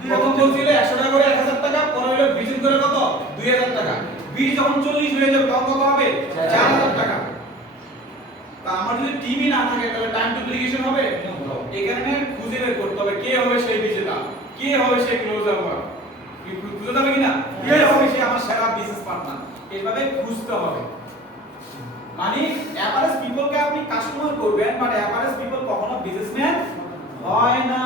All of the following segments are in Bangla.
প্রথম বলছিল একশো টাকা করে এক হাজার টাকা পরে হলো বিজন করে কত? দুই হাজার টাকা। বিশ যখন চল্লিশ হয়ে যাবে তখন কত হবে? চার হাজার টাকা। তা আমার যদি টিমই না থাকে তাহলে টাইম ডুপ্লিকেশন হবে? এখানে খুঁজে বের করতে হবে কে হবে সেই বিজেতা কে হবে সেই ক্লোজার খুঁজে যাবে কিনা? কে হবে সেই আমার সেরা বিজনেস পার্টনার এইভাবে খুঁজতে হবে। মানে অ্যাভারেজ পিপলকে আপনি কাস্টমার করবেন বাট অ্যাভারেজ পিপল কখনো বিজনেসম্যান হয় না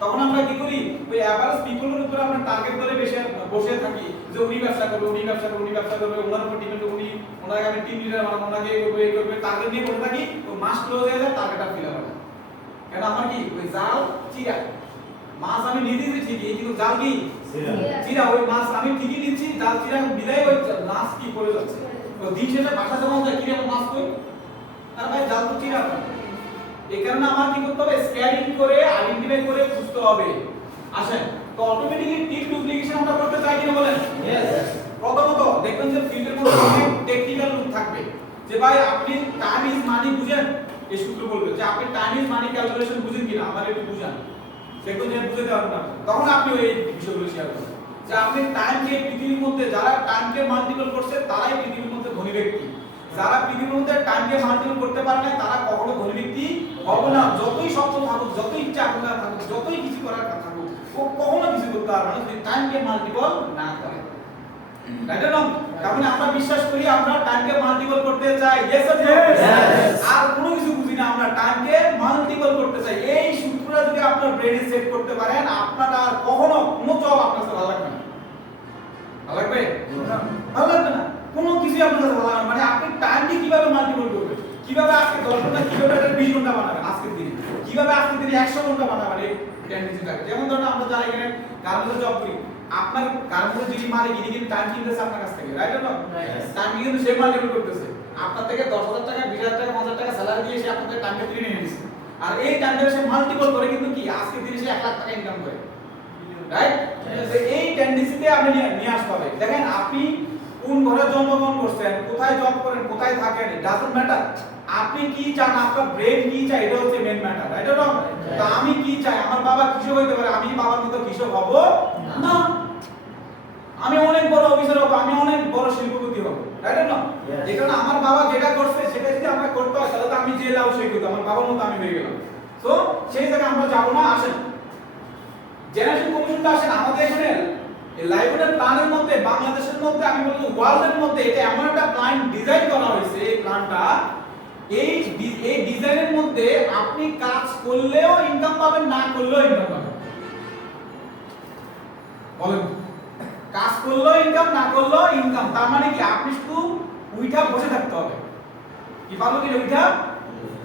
তখন আমরা কি করি ওই অ্যাভারেজ পিপলের উপর আমরা টার্গেট ধরে বেশি বসে থাকি যে উনি ব্যবসা করবে উনি ব্যবসা করবে উনি ব্যবসা করবে ওনার উপর ডিপেন্ড উনি ওনাকে আমি টিম লিডার বানাবো ওনাকে এই করবে এই করবে টার্গেট নিয়ে বসে থাকি তো মাস ক্লোজ হয়ে যায় টার্গেট আর ফিল হবে কেন আমার কি? ওই জাল চিরা। মাছ আমি নিয়ে দিয়েছি ঠিকই কিন্তু জাল কি? চিরা। ওই মাছ আমি ঠিকই নিচ্ছি জাল চিরা বিদায় ওই মাছ কি পড়ে যাচ্ছে। তো দিন শেষে বাসা যখন যায় কিরে আমার মাছ কই? আর ভাই জাল তো চিরা। এই কারণে আমার কি করতে হবে? স্ক্যানিং করে আইডেন্টিফাই করে খুঁজতে হবে। আসেন তো অটোমেটিক্যালি টিক ডুপ্লিকেশন আমরা করতে চাই কিনা বলেন? यस প্রথমত দেখবেন যে ফিল্ডের মধ্যে অনেক টেকনিক্যাল রূপ থাকবে। যে ভাই আপনি টাইম ইজ মানি বুঝেন? এই সূত্র বলবে যে আপনি টাইম ইজ মানি ক্যালকুলেশন বুঝেন কিনা? আমার একটু বুঝান। দেখবেন যে বুঝতে পারবেন না। তখন আপনি ওই বিষয়গুলো শেয়ার করবেন। যে আপনি টাইমকে পৃথিবীর মধ্যে যারা টাইমকে মাল্টিপল করছে তারাই পৃথিবীর মধ্যে ধনী ব্যক্তি। যারা পৃথিবীর মধ্যে টাইমকে মাল্টিপল করতে পারে না তারা কখনো ধনী ব্যক্তি হবে না। যতই স্বপ্ন থাকুক যতই ইচ্ছা থাকুক যতই কিছু করার কথা থাকুক কখনো কিছু করতে পারবে না যদি টাইমকে মাল্টিপল না করে। রাইট না তার মানে আমরা বিশ্বাস করি আমরা টাইমকে মাল্টিপল করতে চাই। নো আর কোনো কিছু বুঝি না আমরা টাইমকে মাল্টিপল করতে চাই। এই সূত্রটা যদি আপনার ব্রেনে সেট করতে পারেন আপনার আর কখনো কোনো জব আপনার কাছে ভালো লাগবে না। ভালো লাগবে? ভালো লাগবে না? কোনো কিছু আপনার কাছে ভালো মানে আপনি টাইমকে কীভাবে মাল্টিপল করবেন? কীভাবে আজকে 10 ঘণ্টা কীভাবে 20 ঘণ্টা বানাবেন আজকের দিনে? কীভাবে আজকের দিনে 100 ঘণ্টা বানাবেন? এই টেন্ডেন্সিটাকে যেমন ধরুন আমরা যারা এখানে গার্মেন্টসে জব করি আপনার গার্মেন্টসের যিনি মালিক ইনি কিন্তু টাইম কিনতেছে আপনার কাছ থেকে রাইট না. টাইম কিন্তু সে মাল্টিপল করতেছে। আপনার থেকে 10000 টাকা 20000 টাকা 5000 টাকা স্যালারি দিয়ে সে আপনার থেকে টাইমকে কিনে নিয়ে নিছে আর এই টাইমটা সে মাল্টিপল করে কিন্তু কি? আজকের দিনে সে 1 লাখ টাকা ইনকাম করে। রাইট. এই টেন্ডেন্সিতে আপনি নিয়ে আসতে হবে। দেখেন আপনি কোন ঘরে জন্মগ্রহণ করছেন কোথায় জব করেন কোথায় থাকেন ডাজন্ট ম্যাটার আপনি কি চান আপনার ব্রেন কি চাই এটা হচ্ছে মেন ম্যাটার রাইট রং তো আমি কি চাই আমার বাবা কৃষক হইতে পারে আমি বাবার মতো কৃষক হব? না। আমি অনেক বড় অফিসার হব আমি অনেক বড় শিল্পপতি হব রাইট Yes. কারণে আমার বাবা যেটা করছে সেটা যদি আমরা করতে হয় তাহলে তো আমি যে লাভ সেই করতে আমার বাবার মতো আমি হয়ে গেলাম। তো সেই জায়গায় আমরা যাব না আসেন। জেনারেশন কমিশনটা আসেন আমাদের এখানে লাইব্রেরির প্ল্যানের মধ্যে, বাংলাদেশের মধ্যে, আমি বলব ওয়ার্ল্ডের মধ্যে এটা এমন একটা প্ল্যান ডিজাইন করা হয়েছে, এই প্ল্যানটা। এই এই ডিজাইনের মধ্যে আপনি কাজ করলেও ইনকাম পাবেন, না করলেও ইনকাম পাবেন। বলেন। কাজ করলেও ইনকাম না করলেও ইনকাম তার মানে কি? আপনি শুধু উইঠা বসে থাকতে হবে। কি পারব কি উইঠা?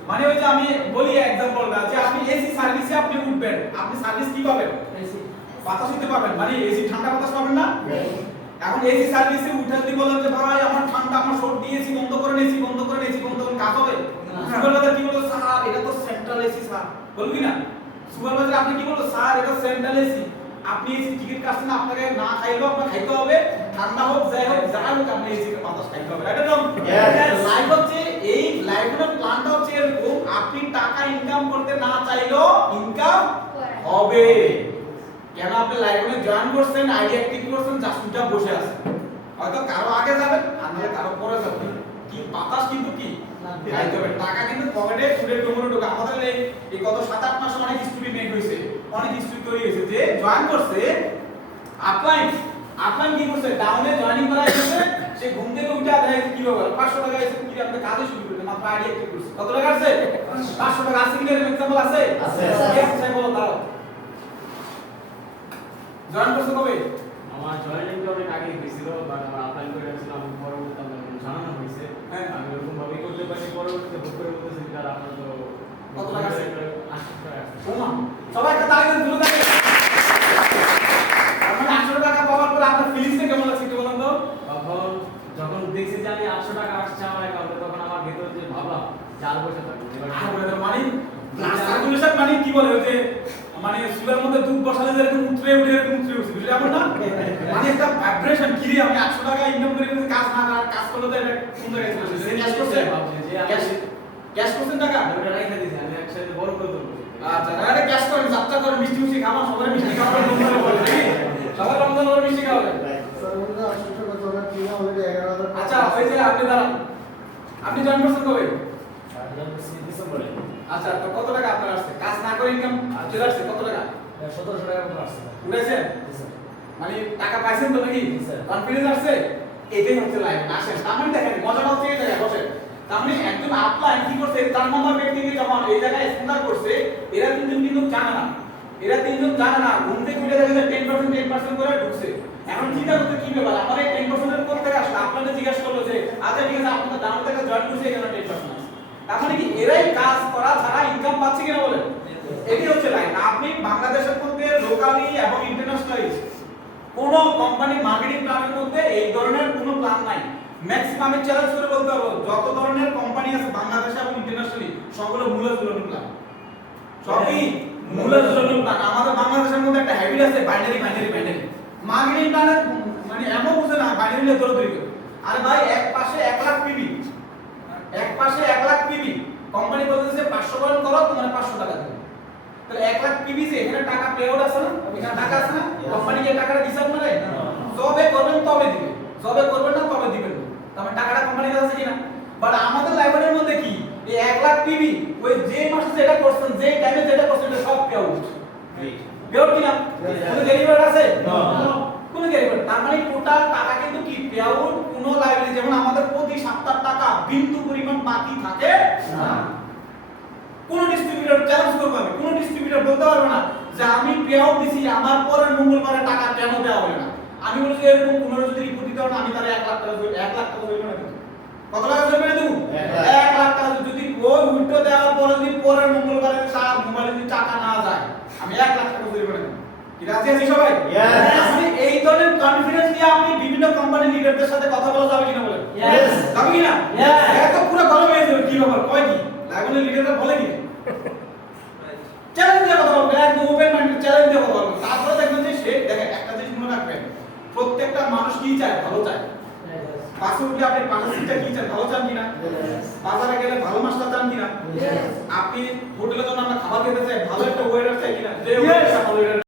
মানে ওই যে আমি বলি এক্সাম্পলটা যে আপনি এসি সার্ভিসে আপনি উঠবেন, আপনি সার্ভিস কি পাবেন? বাতাস নিতে পাবেন মানে এসি ঠান্ডা বাতাস পাবেন না। এখন এসি সার্ভিসে উঠে যদি বলেন যে ভাই আমার ঠান্ডা আমার সর্দি এসি বন্ধ করেন এসি বন্ধ করেন এসি বন্ধ করেন কাজ হবে। সুপারভাইজার কি বলব স্যার এটা তো সেন্ট্রাল এসি স্যার। বলবি না? সুপারভাইজার আপনি কি বলব স্যার এটা সেন্ট্রাল এসি আপনি এসি টিকিট কাটছেন আপনাকে না খাইলেও আপনাকে খাইতে হবে। ঠান্ডা হোক যাই হোক যা হোক আপনি এসি বাতাস খাইতে হবে। Right Yes. লাইফ হচ্ছে এই লাইফের প্ল্যানটা হচ্ছে এরকম। আপনি টাকা ইনকাম করতে না চাইলেও ইনকাম হবে। কেন আপনি লাইফে জয়েন করছেন আইডিয়া অ্যাক্টিভ করছেন জাস্ট দুটা বসে আছেন হয়তো কারও আগে যাবেন আর নাহলে কারও পরে যাবেন। কি বাতাস কিন্তু কি? টাকা কিন্তু পকেটে ছুটে ডুমুরে ঢোকে। আমাদের এই গত সাত আট মাসে অনেক স্টুডেন্ট মেক হয়েছে। অনেক স্টুডেন্ট তৈরি হয়েছে যে জয়েন করছে আপলাইন আপলাইন কি করছে? ডাউনে জয়েনিং করা হয়েছে সে ঘুম থেকে উঠে আধা হয়েছে কি ব্যাপার? পাঁচশো টাকা এসে কি আপনি কাজে শুরু করতে মাত্র আইডিয়া অ্যাক্টিভ করছে। কত টাকা আছে? পাঁচশো টাকা আছে কি এক্সাম্পল আছে? আছে। বলো দাঁড়াও। জয়েন করছ কবে? আমার জয়েনিংটা অনেক আগে হয়েছিল বাট আমার অ্যাপ্লাই করে রাখছিলাম আমি পরবর্তীতে আমাকে জানানো হয়েছে। হ্যাঁ। আমি ওরকম ভাবেই করতে পারি পরবর্তীতে বুক করে বলতেছি তার আপনার তো কত টাকা আছে? আশি টাকা সবাই একটা তালি দেন তুলে দেখে মানে আটশো টাকা পাওয়ার পরে আপনার ফিলিংসটা কেমন লাগছে একটু বলুন তো। তখন যখন দেখছি যে আমি আটশো টাকা আসছে আমার অ্যাকাউন্টে তখন আমার ভেতর যে ভাবলাম চার বসে থাকব। মানে? মানে কি বলে যে মানে সুগার মধ্যে দুধ বসালে যে এরকম উঠে উঠে এরকম উঠে উঠছে বুঝলি? আমার না? মানে একটা ভাইব্রেশন কি আমি 100 টাকা ইনকাম করে কিন্তু কাজ না করার কাজ করলে তো এটা কোন জায়গায় চলে যাবে ক্যাশ করছে ক্যাশ ক্যাশ করছেন টাকা? ওটা রাইখা দিছি আমি একসাথে বড় করে দেব। আচ্ছা না ক্যাশ করেন যাত্রা করে মিষ্টি মিষ্টি খাওয়া সবার মিষ্টি খাওয়া রমজানের বলে সবার রমজান বলে মিষ্টি খাওয়া আচ্ছা ওই যে আপনি দাঁড়ান। আপনি জয়েন করছেন কবে? ডিসেম্বরে। আচ্ছা তো কত টাকা আপনার আসছে? কাজ না করে ইনকাম চলে আসছে কত টাকা? সতেরোশো টাকা মতো আসছে। উঠেছেন মানে টাকা পাইছেন তো নাকি? কনফিডেন্স আসছে এটাই হচ্ছে লাইফ আসেন তার মানে দেখেন মজাটা হচ্ছে এই জায়গায় বসেন। তার মানে একজন আপলাইন কি করছে? তার নাম্বার ব্যক্তিকে যখন এই জায়গায় স্ট্যান্ডার্ড করছে এরা তিনজন কিন্তু জানে না। এরা তিনজন জানে না ঘুম থেকে উঠে দেখে টেন পার্সেন্ট টেন পার্সেন্ট করে ঢুকছে। এখন চিন্তা করতে কি ব্যাপার? আমার এই টেন পার্সেন্টের কোথা থেকে আসলো আপনাদের জিজ্ঞাসা করল যে আচ্ছা ঠিক আছে আপনাদের দাম থেকে জয়েন করছে এখানে তার মানে কি? এরাই কাজ করা ছাড়া ইনকাম পাচ্ছে কিনা বলেন? এটি হচ্ছে লাইন আপনি বাংলাদেশের মধ্যে লোকালি এবং ইন্টারন্যাশনালি কোন কোম্পানি মার্কেটিং প্ল্যানের মধ্যে এই ধরনের কোনো প্ল্যান নাই। ম্যাক্সিমাম চ্যালেঞ্জ করে বলতে পারব, যত ধরনের কোম্পানি আছে বাংলাদেশে এবং ইন্টারন্যাশনালি সবগুলো মূল্য ঝুলানো প্ল্যান সবই মূল্য ঝুলানো প্ল্যান আমাদের বাংলাদেশের মধ্যে একটা হ্যাবিট আছে বাইনারি বাইনারি বাইনারি মার্কেটিং প্ল্যানের মানে এমন বুঝে না বাইনারি নিয়ে দৌড়দৌড়ি করে ভাই এক পাশে এক লাখ পিবি এক পাশে এক লাখ পিবি কোম্পানি বলতেছে পাঁচশো পয়েন্ট করো তোমার পাঁচশো টাকা দেবে তাহলে এক লাখ পিবি যে এখানে টাকা পে আউট আছে না? এখানে টাকা আছে না? কোম্পানিকে টাকাটা দিছে আপনারে যবে করবেন তবে দিবে যবে করবেন না তবে দিবেন। মানে টাকাটা কোম্পানির কাছে আছে কিনা? বাট আমাদের লাইব্রেরির মধ্যে কি? এই এক লাখ পিবি ওই যে মাসে যেটা করছেন যে টাইমে যেটা করছেন এটা সব পে আউট পে আউট কিনা কোনো ডেলিভার আছে? কোনো ডেলিভার তার মানে টোটাল টাকা কিন্তু কি? পে আউট কোনো লাইব্রেরি যেমন আমাদের প্রতি সপ্তাহ টাকা বিন্দু পরিমাণ বাকি থাকে? না। কোন ডিস্ট্রিবিউটর চ্যালেঞ্জ করবে আমি কোন ডিস্ট্রিবিউটর বলতে পারবে না যে আমি পে আউট দিছি আমার পরের মঙ্গলবারে টাকা কেন দেওয়া হবে না আমি বলি যে এরকম পনেরো যদি রিপোর্ট দিতে না আমি তাহলে এক লাখ টাকা এক লাখ টাকা দেবো না কত টাকা দেবে এক লাখ। টাকা যদি ওই দেওয়ার পরে যদি পরের মঙ্গলবারে মোবাইলে যদি টাকা না যায় আমি এক লাখ টাকা দেবো না দেবো। কি রাজি আছি সবাই. এই ধরনের কনফিডেন্স নিয়ে আপনি বিভিন্ন কোম্পানি লিডারদের সাথে কথা বলা যাবে কিনা বলেন Yes. যাবে কিনা Yes. এত পুরো গরম হয়ে যাবে কি ব্যাপার কয় কি লাইব্রেরি লিডাররা বলে কি চ্যালেঞ্জ দিয়ে কথা বলবেন একদম ওপেন মাইন্ডেড চ্যালেঞ্জ দিয়ে কথা বলবেন তারপরে দেখবেন যে সে দেখেন একটা জিনিস মনে রাখবেন প্রত্যেকটা মানুষ কি চায়? ভালো চায়। বাসে উঠলে আপনি পাশের সিটটা কি চান? ভালো চান কিনা? বাজারে গেলে ভালো মাছটা চান কিনা? আপনি হোটেলে যখন আমরা খাবার খেতে চাই ভালো একটা ওয়েটার চাই কিনা? যে. ওয়েটার ভালো